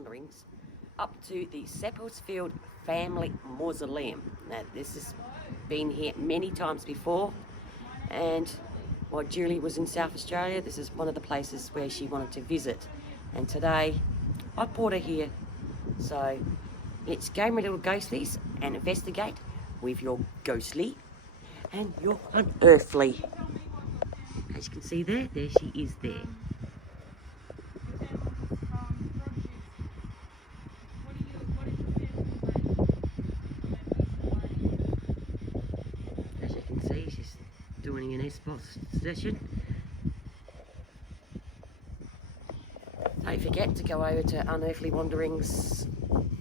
wonderings, up to the Sappelsfield family mausoleum. Now, this has been here many times before, and while Julie was in South Australia, this is one of the places where she wanted to visit. And today, I brought her here. So let's go, my little ghostlies, and investigate with your ghostly and your unearthly. As you can see there she is there. As you can see, she's doing an exposition. Don't forget to go over to Unearthly Wanderings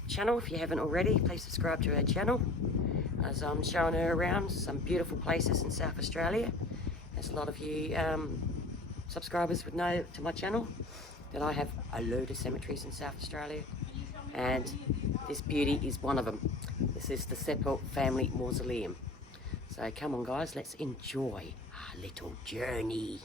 channel if you haven't already. Please subscribe to her channel, as I'm showing her around some beautiful places in South Australia. As a lot of you subscribers would know to my channel, that I have a load of cemeteries in South Australia, and this beauty is one of them. This is the Sappelsfield family mausoleum. So come on guys, let's enjoy our little journey.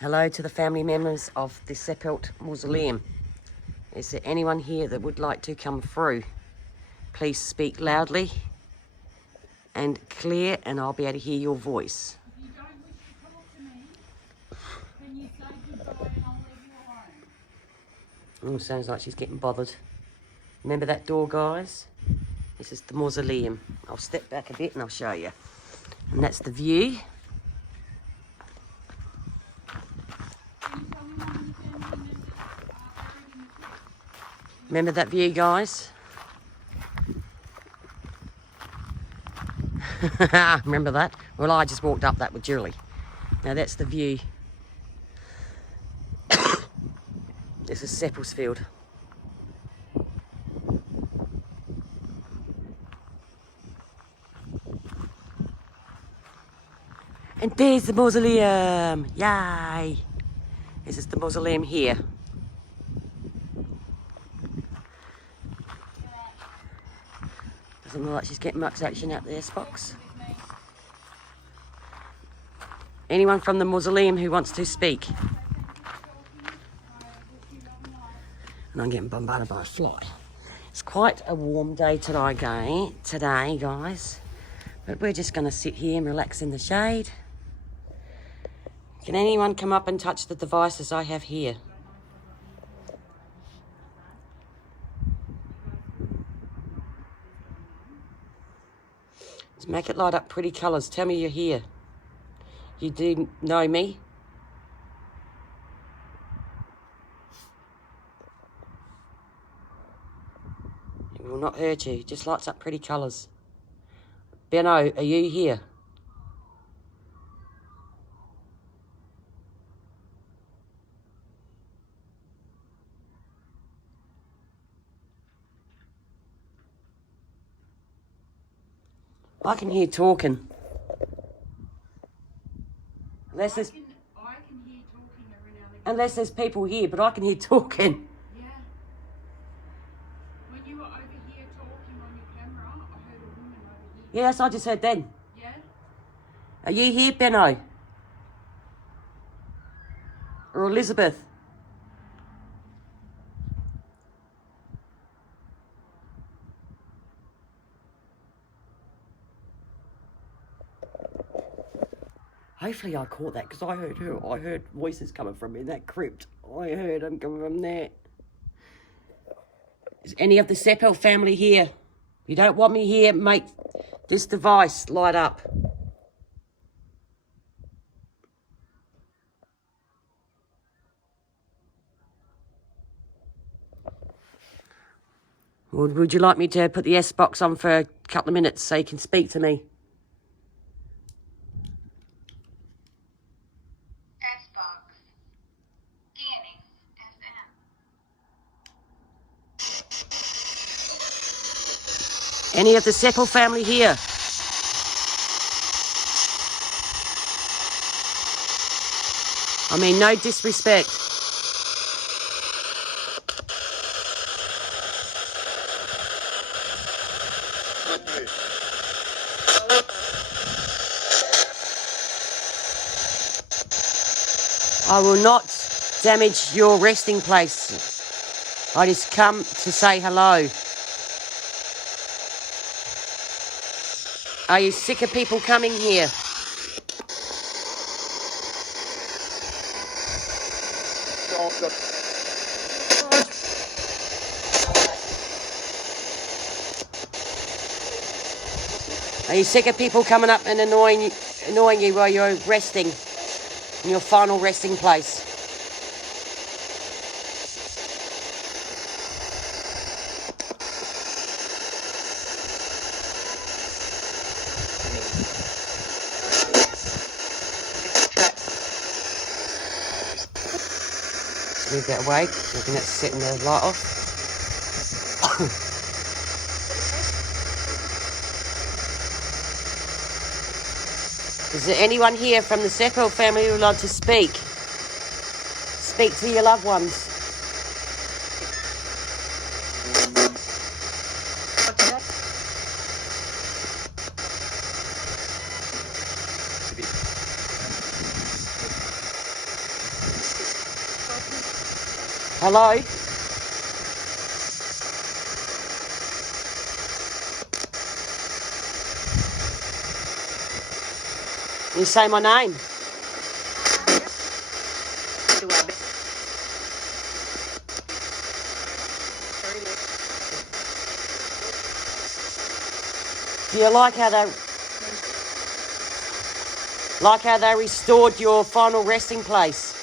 Hello to the family members of the Sappelsfield mausoleum. Is there anyone here that would like to come through? Please speak loudly and clear, and I'll be able to hear your voice. If you don't wish to talk to me, then you say goodbye and I'll leave you alone. Oh, sounds like she's getting bothered. Remember that door, guys? This is the mausoleum. I'll step back a bit and I'll show you. And that's the view. Remember that view, guys? Remember that? Well, I just walked up that with Julie. Now that's the view. This is Sappelsfield. And there's the mausoleum. Yay! This is the mausoleum here. Doesn't look like she's getting much action out there, Spox. Anyone from the mausoleum who wants to speak? And I'm getting bombarded by a fly. It's quite a warm day today, guys. But we're just going to sit here and relax in the shade. Can anyone come up and touch the devices I have here? Let's make it light up pretty colours. Tell me you're here. You do know me? It will not hurt you. It just lights up pretty colours. Benno, are you here? I can hear talking. Unless there's, I can hear talking every now and again. unless there's people here, but I can hear talking. Yeah. When you were over here talking on your camera, I heard a woman over here. Yes, I just heard then. Yeah? Are you here, Benno? Or Elizabeth? Hopefully I caught that, because I heard her. I heard voices coming from in that crypt. I heard them coming from there. Is any of the Sappelsfield family here? If you don't want me here, make this device light up. Would you like me to put the S box on for a couple of minutes so you can speak to me? Any of the Sappelsfield family here? I mean, no disrespect. I will not damage your resting place. I just come to say hello. Are you sick of people coming here? Are you sick of people coming up and annoying you while you're resting in your final resting place? Let's move that away. Looking at setting the light off. Is there anyone here from the Seppel family who would like to speak? Speak to your loved ones. Hello? You say my name. Do you like how they restored your final resting place?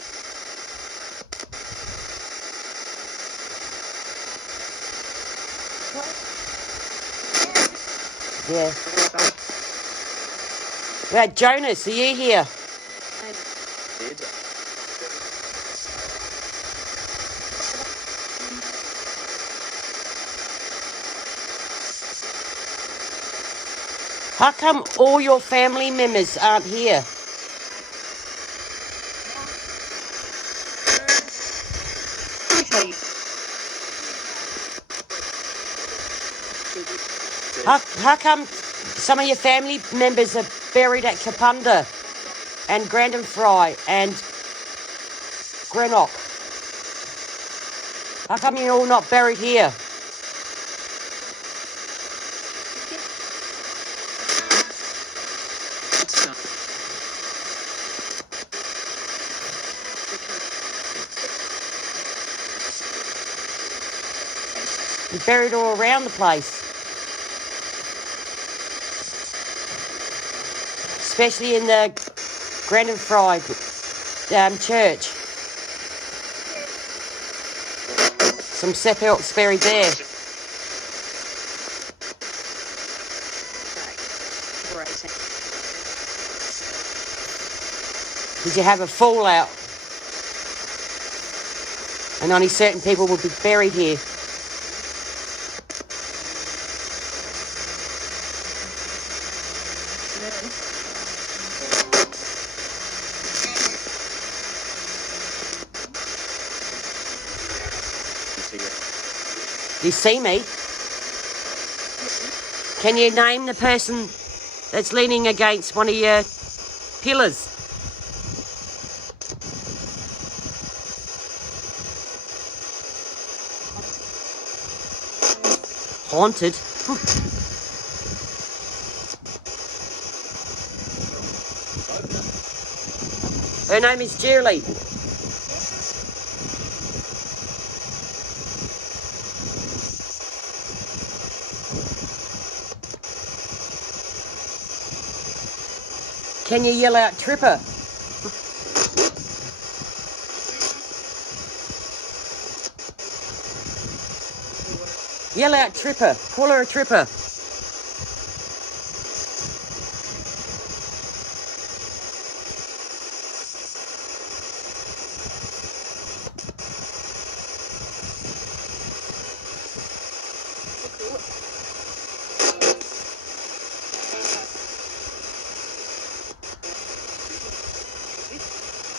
Yeah. Right, Jonas, are you here? How come all your family members aren't here? How come some of your family members are buried at Kapunda and Grandinfry and Greenock? How come you're all not buried here? You're buried all around the place. Especially in the Grandinfry church. Some Seppelts buried there. Did you have a fallout? And only certain people would be buried here. You see me? Can you name the person that's leaning against one of your pillars? Haunted? Her name is Julie. Can you yell out Tripper? Yell out Tripper. Call her a Tripper.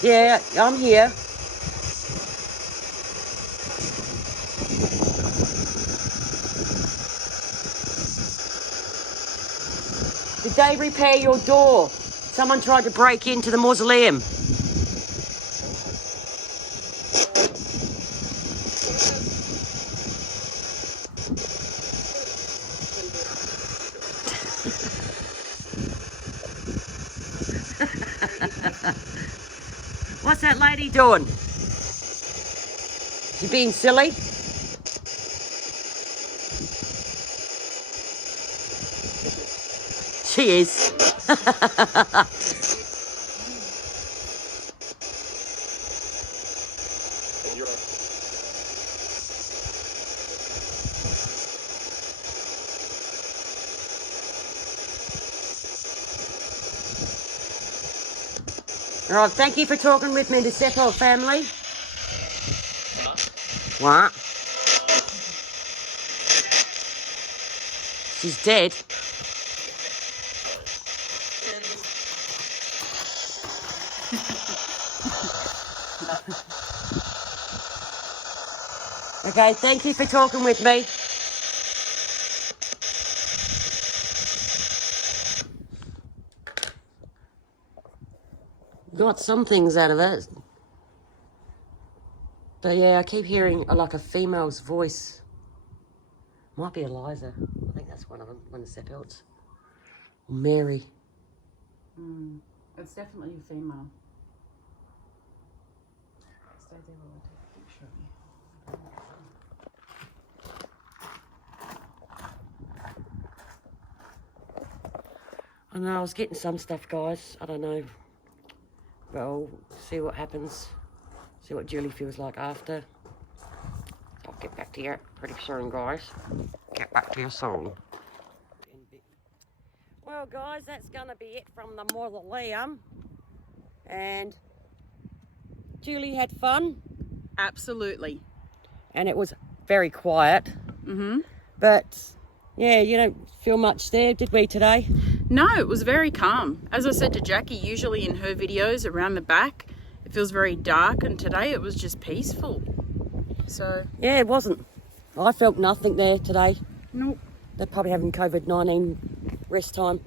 Yeah, I'm here. Did they repair your door? Someone tried to break into the mausoleum. lady doing? Is she being silly? She is. All right, thank you for talking with me, the Seppo family. What? She's dead. Okay, thank you for talking with me. Got some things out of it. But yeah, I keep hearing like a female's voice. Might be Eliza. I think that's one of them, one of the Seppels. Mary. It's definitely a female. Stay there while I take a picture of you. I know, I was getting some stuff, guys. I don't know. Well, see what happens. See what Julie feels like after. I'll get back to you pretty soon, guys. Get back to you soon. Well, guys, that's going to be it from the mausoleum. And Julie had fun. Absolutely. And it was very quiet. But, yeah, you don't feel much there, did we, today? No, it was very calm. As I said to Jackie, usually in her videos around the back, it feels very dark, and today it was just peaceful. So yeah, it wasn't. I felt nothing there today. Nope. They're probably having COVID-19 rest time.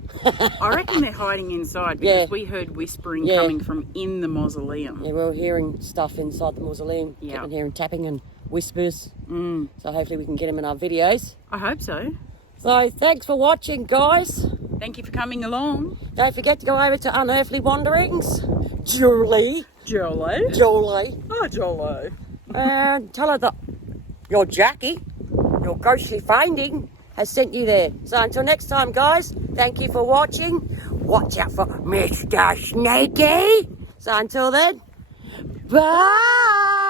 I reckon they're hiding inside because we heard whispering coming from in the mausoleum. Yeah, we were hearing stuff inside the mausoleum. Yeah. Kept hearing tapping and whispers. So hopefully we can get them in our videos. I hope so. So thanks for watching, guys. Thank you for coming along. Don't forget to go over to Unearthly Wanderings. Julie. Jolie. Oh, Jolie. And tell her that your Jackie, your ghostly finding, has sent you there. So until next time, guys, thank you for watching. Watch out for Mr. Snakey. So until then, bye.